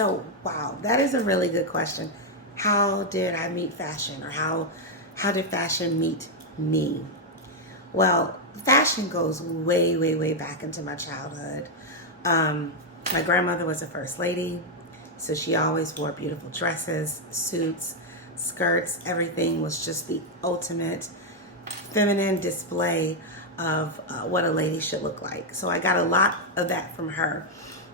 So, wow, that is a really good question. How did I meet fashion, or how did fashion meet me? Well, fashion goes way, way, way back into my childhood. Um, my grandmother was a first lady, so she always wore beautiful dresses, suits, skirts. Everything was just the ultimate feminine display of what a lady should look like. So I got a lot of that from her.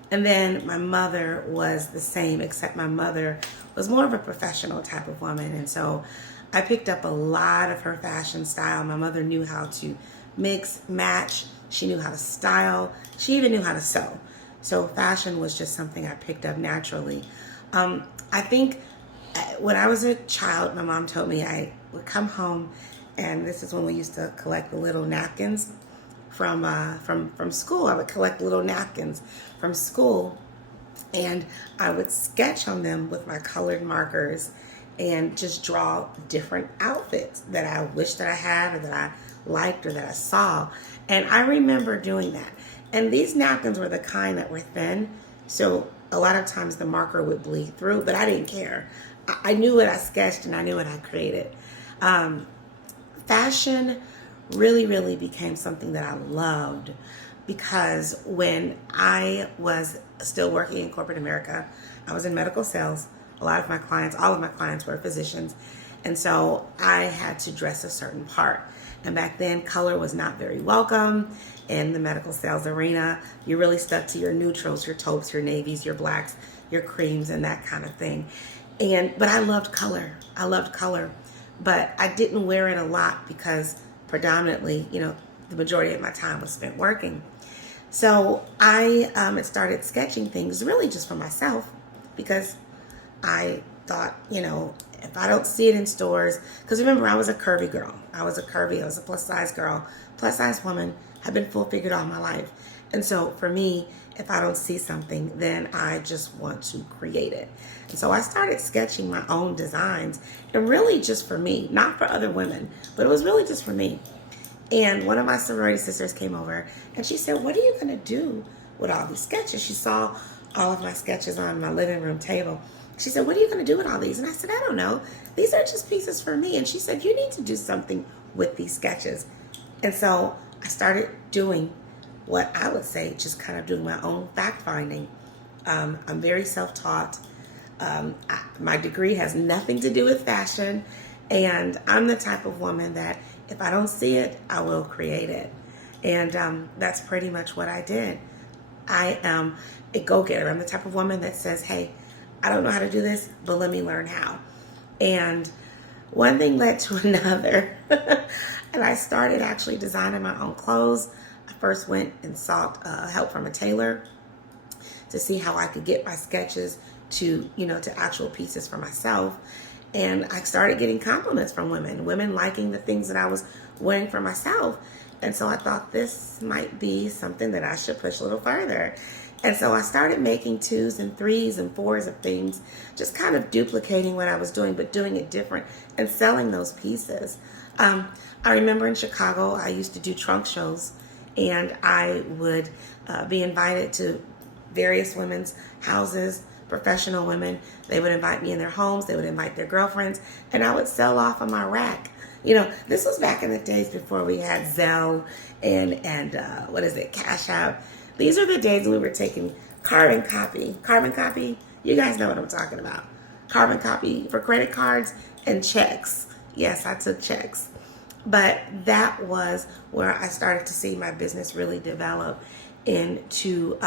And then my mother was the same, except my mother was more of a professional type of woman. And so I picked up a lot of her fashion style. My mother knew how to mix, match. She knew how to style. She even knew how to sew. So fashion was just something I picked up naturally. I think when I was a child, my mom told me I would come home, and this is when we used to collect the little napkins from school. I would collect little napkins from school, and I would sketch on them with my colored markers and just draw different outfits that I wished that I had, or that I liked, or that I saw. And I remember doing that. And these napkins were the kind that were thin, so a lot of times the marker would bleed through, but I didn't care. I knew what I sketched, and I knew what I created. Um, Fashion really, really became something that I loved, because when I was still working in corporate America, I was in medical sales. A lot of my clients, all of my clients were physicians. And so I had to dress a certain part. And back then, color was not very welcome in the medical sales arena. You really stuck to your neutrals, your taupes, your navies, your blacks, your creams, and that kind of thing. But I loved color. I loved color. But I didn't wear it a lot, because predominantly, the majority of my time was spent working. So I had started sketching things really just for myself, because I thought, if I don't see it in stores, because remember, I was a curvy girl. I was a plus size girl, plus size woman, have been full figured all my life. And so for me, if I don't see something, then I just want to create it. And so I started sketching my own designs, and really just for me, not for other women, but it was really just for me. And one of my sorority sisters came over, and she said, "What are you going to do with all these sketches?" She saw all of my sketches on my living room table. She said, "What are you going to do with all these?" And I said, "I don't know. These are just pieces for me." And she said, "You need to do something with these sketches." And so I started doing what I would say, just kind of doing my own fact finding. I'm very self-taught. My degree has nothing to do with fashion. And I'm the type of woman that if I don't see it, I will create it. And that's pretty much what I did. I am a go-getter. I'm the type of woman that says, "Hey, I don't know how to do this, but let me learn how." And one thing led to another. And I started actually designing my own clothes. I first went and sought help from a tailor to see how I could get my sketches to actual pieces for myself. And I started getting compliments from women liking the things that I was wearing for myself. And so I thought this might be something that I should push a little further. And so I started making 2s and 3s and 4s of things, just kind of duplicating what I was doing, but doing it different and selling those pieces. I remember in Chicago, I used to do trunk shows, and I would be invited to various women's houses, professional women. They would invite me in their homes. They would invite their girlfriends, and I would sell off on my rack. This was back in the days before we had Zelle and Cash App. These are the days when we were taking carbon copy. Carbon copy, you guys know what I'm talking about. Carbon copy for credit cards and checks. Yes, I took checks. But that was where I started to see my business really develop into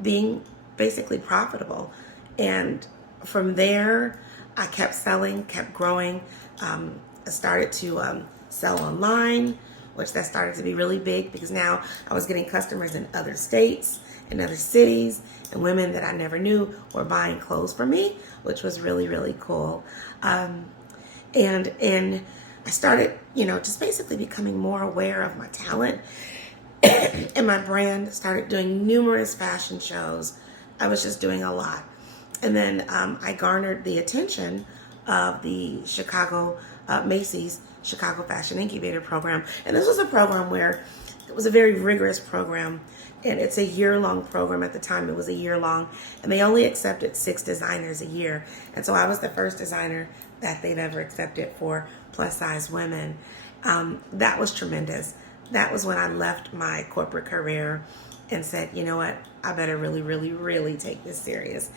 being basically profitable. And from there, I kept selling, kept growing. I started to sell online, which that started to be really big, because now I was getting customers in other states and other cities, and women that I never knew were buying clothes from me, which was really, really cool. And I started, just basically becoming more aware of my talent. And my brand, started doing numerous fashion shows. I was just doing a lot. And then I garnered the attention of the Macy's Chicago Fashion Incubator program. And this was a program where It was a very rigorous program, and it's a year-long program. At the time, it was a year-long, and they only accepted 6 designers a year. And so I was the first designer that they'd ever accepted for plus-size women. That was tremendous. That was when I left my corporate career and said, you know what, I better really, really, really take this serious.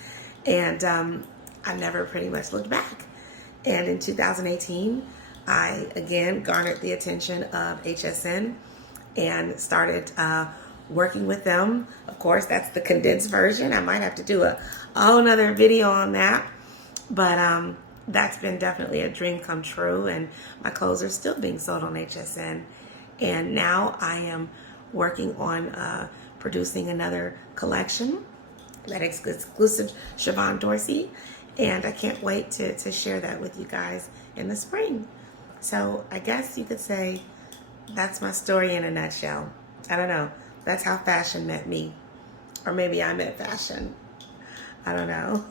And I never pretty much looked back. And in 2018, I again garnered the attention of HSN and started working with them. Of course, that's the condensed version. I might have to do a whole nother video on that. But that's been definitely a dream come true. And my clothes are still being sold on HSN. And now I am working on producing another collection that is exclusive Siobhan Dorsey. And I can't wait to share that with you guys in the spring. So I guess you could say that's my story in a nutshell. I don't know. That's how fashion met me. Or maybe I met fashion. I don't know.